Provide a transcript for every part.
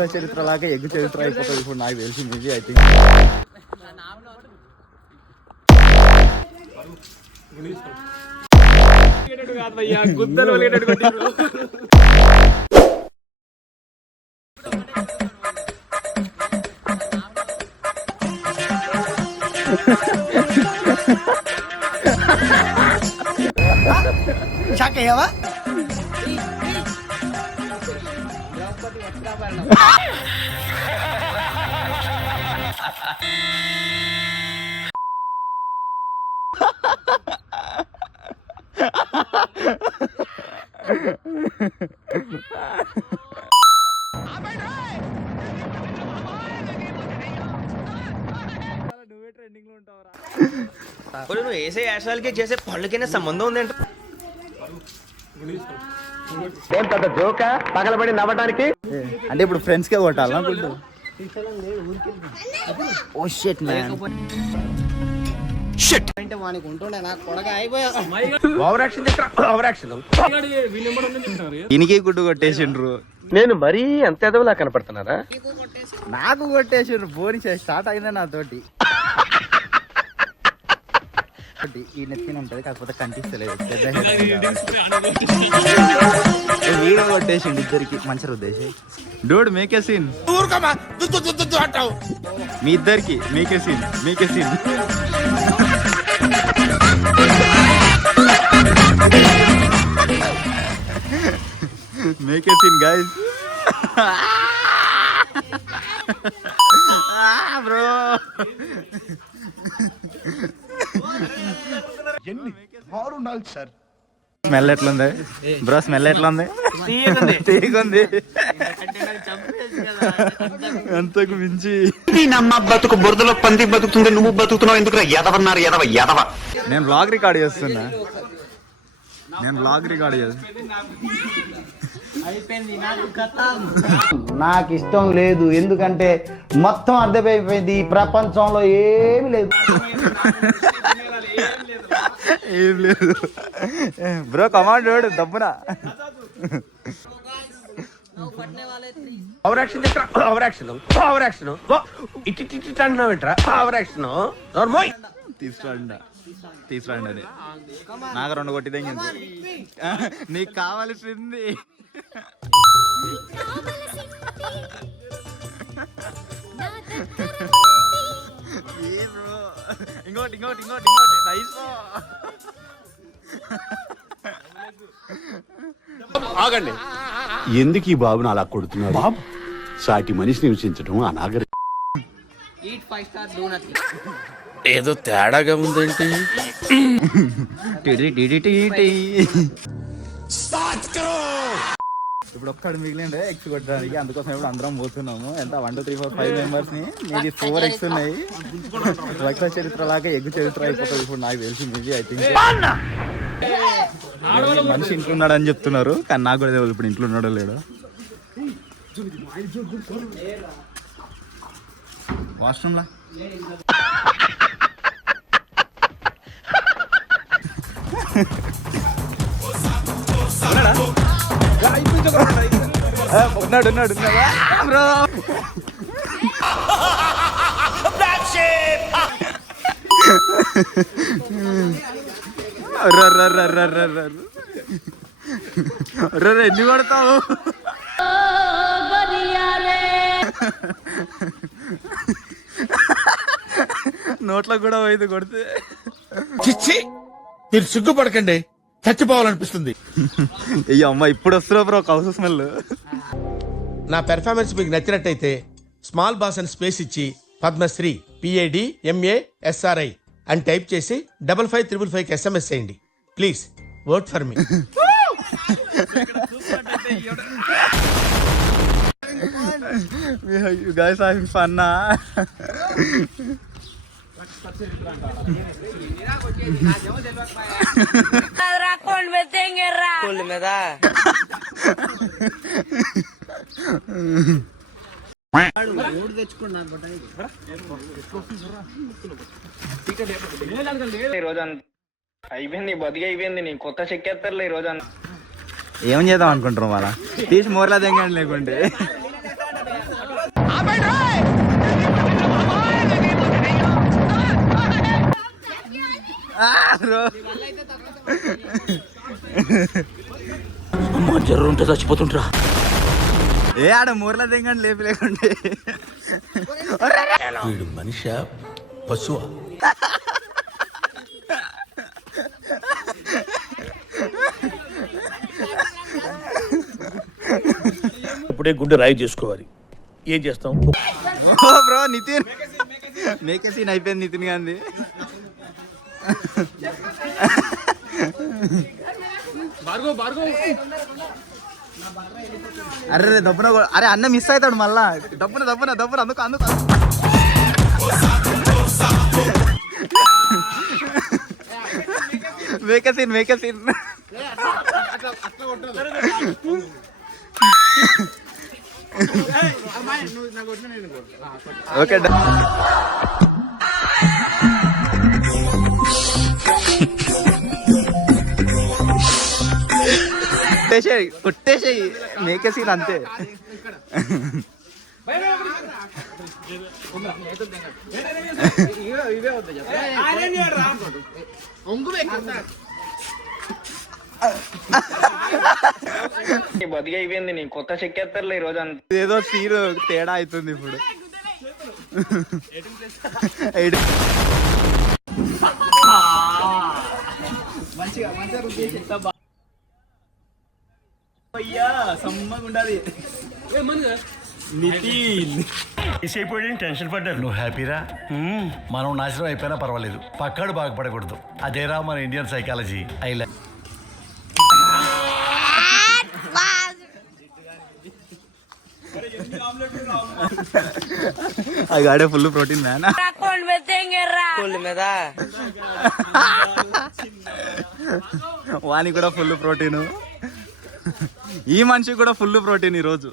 చరిత్ర లాగా ఎగ్గు చరిత్ర అయిపోతుంది ఇప్పుడు నాకు తెలిసి మేబీ ఐ థింక్ షాక్ అయ్యావా? నువ్వు వేసే యాశాలకి చేసే పళ్ళకైనా సంబంధం ఉందంట. ఏం పెద్ద జోకా పగలబడి నవ్వడానికి? అంటే ఇప్పుడు ఫ్రెండ్స్ కే కొట్టాలి అనుకుంటూ. ఓ షిట్ మ్యాన్, షిట్ అంటే వానికి ఉంటుండే నాకు కొడగా అయిపోయా. ఓవర్ యాక్షన్ చేస్తా, ఓవర్ యాక్షన్. ఇనికి గుడ్డు కొట్టేసిండ్రు. నేను మరీ అంత ఎదవలా కనపడుతున్నారా? నాకు కొట్టేసిండ్రు. బోని స్టార్ట్ అయిందా నాతోటి. ఈ నెత్తిన ఉంటది కాకపోతే కనిపిస్తలేదు. వీడియో కొట్టేసిండు ఇద్దరికి. మంచి ఉద్దేశం. Dude మేకే scene. మీ ఇద్దరికి మేకే సీన్, మేకే సీన్. మేకే సీన్ గైస్. బ్రో స్మెల్ ఎట్లుంది బ్రో? స్మెల్ ఎట్లుంది? తీగుంది. అంతకు మించి నమ్మ బతుకు బురదలో పంది బతుకుతుంది, నువ్వు బతుకుతున్నావు ఎందుకు? ఎదవన్నారు ఎదవ ఎదవ. నేను బ్లాగ్ రికార్డ్ చేస్తున్నా. నాకు ఇష్టం లేదు, ఎందుకంటే మొత్తం అర్థమైపోయింది ఈ ప్రపంచంలో ఏమి లేదు. ఏం లేదు బ్రో. కమాండ్ దబ్బున ఓవర్ యాక్షన్ చేస్తా, ఓవర్ యాక్షన్, ఓవర్ యాక్షన్. ఇట్టి అంటున్నావేంట్రా? Over action. తీసుకురండి అది. నాకు 2 కొట్టి తెంగింది. నీకు కావాల్సింది ఇంకోటి ఇంకోటి ఇంకోటి ఇంకోటి. నైస్. ఆగండి, ఎందుకు ఈ బాబును అలా కొడుతున్నారు? బాబు సాటి మనిషిని హింసించడం అనాగరి. ఏదో తేడాగా ఉందేంటి? ఇప్పుడు ఒక్కడు మిగిలిండే ఎక్స్ కొట్టడానికి. అందుకోసం ఇప్పుడు అందరం పోతున్నాము. ఎంత 1 2 3 4 5 మెంబర్స్ ని. మీది 4 ఎక్స్ ఉన్నాయి. రక్త చరిత్ర లాగా ఎగ్గు చరిత్ర అయిపోతుంది ఇప్పుడు నాకు తెలిసి మేబీ ఐ థింక్. మనిషి ఇంట్లో ఉన్నాడు అని చెప్తున్నారు, కానీ నాకు కూడా తెలియదు ఇప్పుడు ఇంట్లో ఉన్నాడో లేడో. వాష్రూమ్ లా ఉన్నాడు ఉన్నాడు బ్రో. ఎన్ని కొడతావు? నోట్లో కూడా పోయింది కొడితే. చిచ్చి, మీరు సిగ్గుపడకండి, చచ్చిపోవాలనిపిస్తుంది. అయ్యో అమ్మ, ఇప్పుడు వస్తున్నా బ్రో కౌసు స్మెల్. నా పెర్ఫార్మెన్స్ మీకు నచ్చినట్టయితే స్మాల్ బాస్ అని స్పేస్ ఇచ్చి పద్మశ్రీ PADMASRI అని టైప్ చేసి 55555 SMS చేయండి please. Work for me. You guys are having fun na? అయిపోయింది, బతికి అయిపోయింది. నీ కొత్త చెక్కేస్తారులే ఈ రోజు. ఏం చేద్దాం అనుకుంటున్నాం? అలా తీసి మోర్లా తెంగండి లేకుంటే జర్రు ఉంటే చచ్చిపోతుంటరా. ఏ ఆడ మూర్ల దింగండి లేపి లేకుంటే వీడు మనిషి పశువా? ఇప్పుడే గుండె రాయి చేసుకోవాలి. ఏం చేస్తాం? బ్రో నితిన్ మేకే సీన్ అయిపోయింది నితిన్ గాంధీ. అరే దబ్బున అరే అన్న మిస్ అవుతాడు మళ్ళా. దబ్బున దబ్బున దబ్బున అందుకు అందుకు మేకే సీన్ మేకే సీన్. ఓకే కొట్టేసేయి కొట్టేసేయి మేకే సీన్ అంతే. నీ బతికి అయిపోయింది, నీ కొత్త చెక్కేస్తారులే ఈ రోజు అంతా. ఏదో సీన్ తేడా అవుతుంది ఇప్పుడు. సమ్మగా ఉండాలి. టెన్షన్ పడ్డారు. నువ్వు హ్యాపీరా? మనం నాశనం అయిపోయినా పర్వాలేదు, పక్కాడు బాగుపడకూడదు. అదేరా మన Indian psychology. I got a full protein man. వాని కూడా ఫుల్ ప్రోటీన్, ఈ మనిషి కూడా ఫుల్ ప్రోటీన్ ఈరోజు.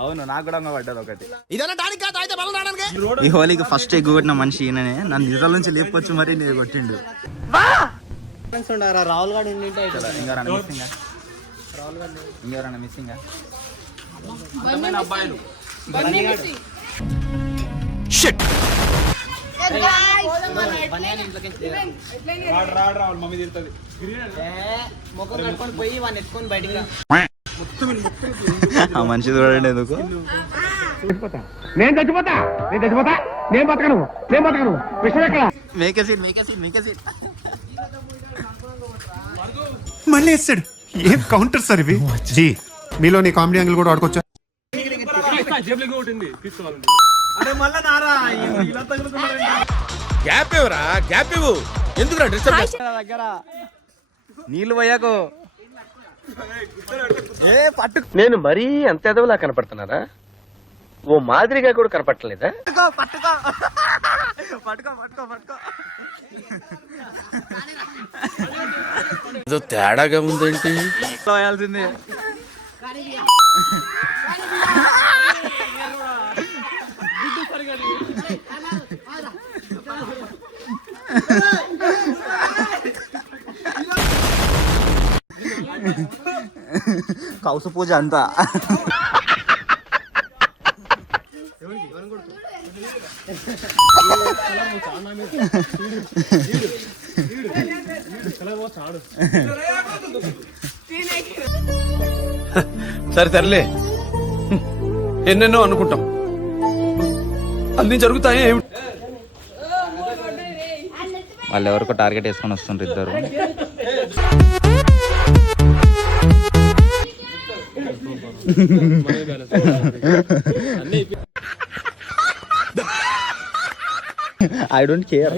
అవును నాకు కూడా పడ్డది ఒకటి. ఈ హోలీకి ఫస్ట్ ఎగ్గు కొట్టిన మనిషి ఈయననే. నన్ను నిజాల నుంచి లేపుకొచ్చి మరీ నేను కొట్టిండు. రాహుల్ గారు ఇంకెవరన్నా మిస్సింగ్ పోయి వాడిని ఎత్తుకొని బయటికి రా. ఆ మనిషి చూడండి ఎందుకు. నేను చచ్చిపోతా, నేను చచ్చిపోతా, నేను బతకను, నేను బతకను. విషయం ఎక్కడ? మేకేసీన్ మేకేసీన్ మేకేసీన్. మళ్ళీ వేస్తాడు. ఏం కౌంటర్ సార్ ఇవి? జీ మీలో నీ కామెడీ యాంగిల్ కూడా ఆడుకోవచ్చా? గ్యాప్ ఇవ్వరా, గ్యాప్ ఇవ్వు. ఎందుకు దగ్గర నీళ్ళు పోయాకు. ఏ పట్టు నేను మరీ అంత ఎదవలా కనపడుతున్నారా? ఓ మాదిరిగా కూడా కనపడలేదా? పట్టుకో పట్టుకో పట్టుకో పట్టుకో పట్టుకో. ఏదో తేడాగా ఉందేంటి? పోయాల్సిందే. కౌసు పూజ అంతా. సరే తరలే, ఎన్నెన్నో అనుకుంటాం, అన్ని జరుగుతాయి. వాళ్ళు ఎవరికో టార్గెట్ వేసుకొని వస్తుంటారు ఇద్దరు. I don't care.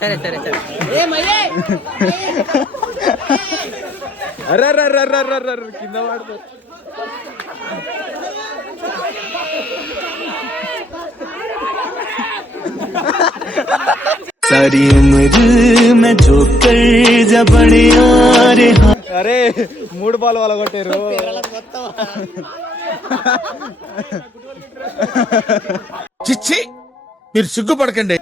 సరే సరే సరే. అరే కింద పడుతుంది. అరే 3 బాల్ వాళ్ళ కొట్టారు. చిచ్చి, మీరు సిగ్గుపడకండి.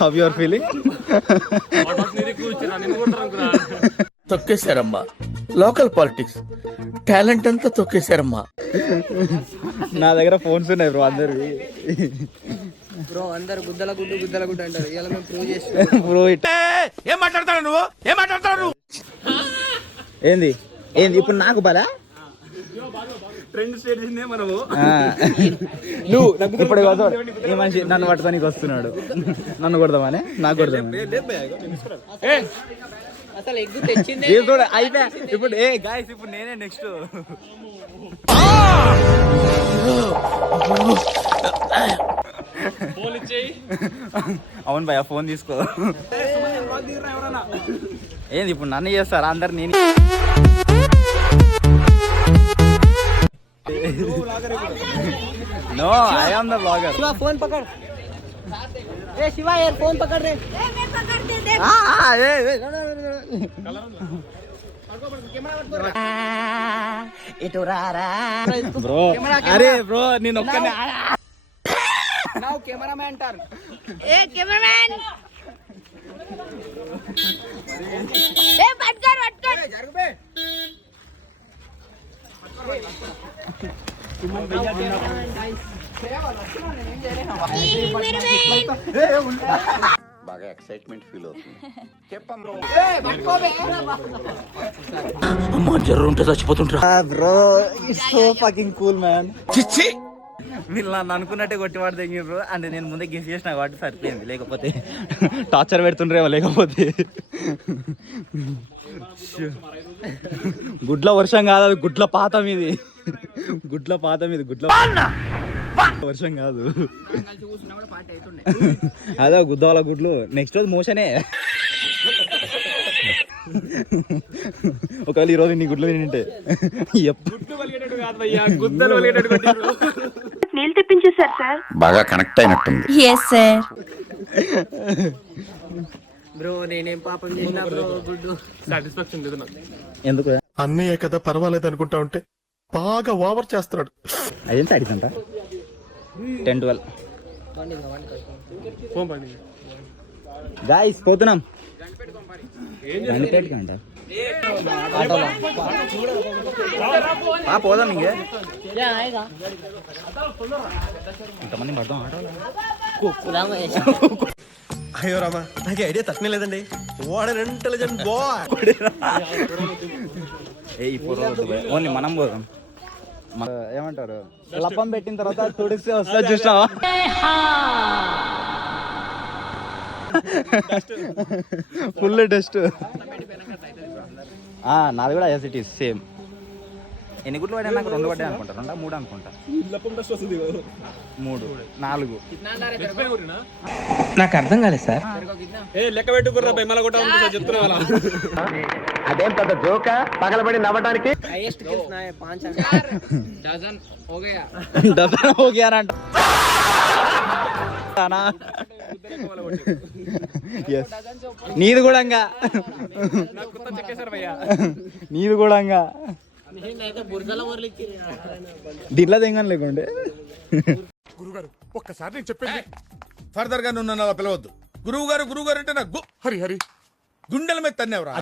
How you are feeling? తొక్కేశారమ్మా, లోకల్ పాలిటిక్స్ టాలెంట్ అంతా తొక్కేశారమ్మా. నా దగ్గర ఫోన్స్ ఉన్నాయి బ్రో అందరికి. బ్రో అందరు గుద్దల గుడ్డు అంటారు. ఇలా మేము ప్రూవ్ చేస్తాం. బ్రో ఏం మాట్లాడతావు నువ్వు? ఏం మాట్లాడతావు నువ్వు? ఏంది ఇప్పుడు నాకు బలా నువ్వు ఇప్పుడు ఈ మనిషి నన్ను పట్టుకోనికి వస్తున్నాడు. నన్ను కొడదామని నాకు కొడదామని అసలు ఎగ్గు తెచ్చింది అయిపోయా. ఇప్పుడు గాయస్ ఇప్పుడు నేనే నెక్స్ట్. అవును భయ్యా ఫోన్ తీసుకో. ఏంది ఇప్పుడు నన్ను చేస్తారా అందరు? నేను no I am the blogger. Shiva phone पकड़. ए शिवा यार फोन पकड़ रे. मैं पकड़ दे दे. हां इटो रारा ब्रो. अरे ब्रो నేను ఒక్కనే नाउ कैमरामैन टर्न. ए कैमरामैन. ए पटकर जरग बे. బాగా ఎక్సైట్మెంట్ ఫీల్ అవుతుంది. అమ్మా జ్వరం ఉంటే చచ్చిపోతుంటా. Bro it's so fucking cool man. వీళ్ళు నన్ను అనుకున్నట్టే కొట్టివాడు తెగిర్రు అంటే నేను ముందే గెస్ చేసిన కాబట్టి సరిపోయింది. లేకపోతే టార్చర్ పెడుతుండ్రేమో. లేకపోతే గుడ్ల వర్షం కాదు, అది గుడ్ల పాతం ఇది. గుడ్ల పాతం ఇది, గుడ్ల వర్షం కాదు. అదే గుద్దవాళ్ళ గుడ్లు. నెక్స్ట్ రోజు మోషనే. ఒకవేళ ఈరోజు నీ గుడ్లు తింటే నీళ్ళు తెప్పించేశారు సార్. బాగా కనెక్ట్ అయినట్టుంది. Yes sir. బ్రో నేనేం పాపం చేసినా బ్రో గుడ్డు. సాటిస్ఫాక్షన్ లేదు నాకు. ఎందుకు అన్నయ్య కదా పర్వాలేదు అనుకుంటా ఉంటే బాగా ఓవర్ చేస్తున్నాడు. అదేం అడిగంట 10-12 గాయస్ పోతున్నాం. పోదాం ఇంకే ఇంతమంది పడదాం ఆటోలో. అయ్యో రామా, నాకు ఐడియా తక్కువ లేదండి. What an intelligent boy. Only మనం పోదాం. ఏమంటారు లప్పం పెట్టిన తర్వాత తుడిస్తే వస్తా చూసినావా? Full dust. నాది కూడా యాజ్ ఇట్ ఈస్ సేమ్. ఎన్ని గుడ్లు పడ్డా? నాకు 2 పడ్డాయి అనుకుంటా. 2 3 అనుకుంటా. 3 4 నాకు అర్థం కాలేదు సార్. లెక్క పెట్టుకుర్రా మళ్ళీ కూడా చెప్తున్నా. అదేం పెద్ద జోక పగలబడి నవ్వడానికి. हाईएस्ट कितना है 5 डजन हो गया. డజన్ हो गया రంట. నీది కూడా నీది కూడా దీంట్లో తెంగని లేకుండే. గురుగారు ఒక్కసారి నేను చెప్పింది ఫర్దర్ గా నువ్వు నన్ను అలా పిలవద్దు. గురువు గారు అంటే నాకు హరి గుండెల మీద తన్నేవరా.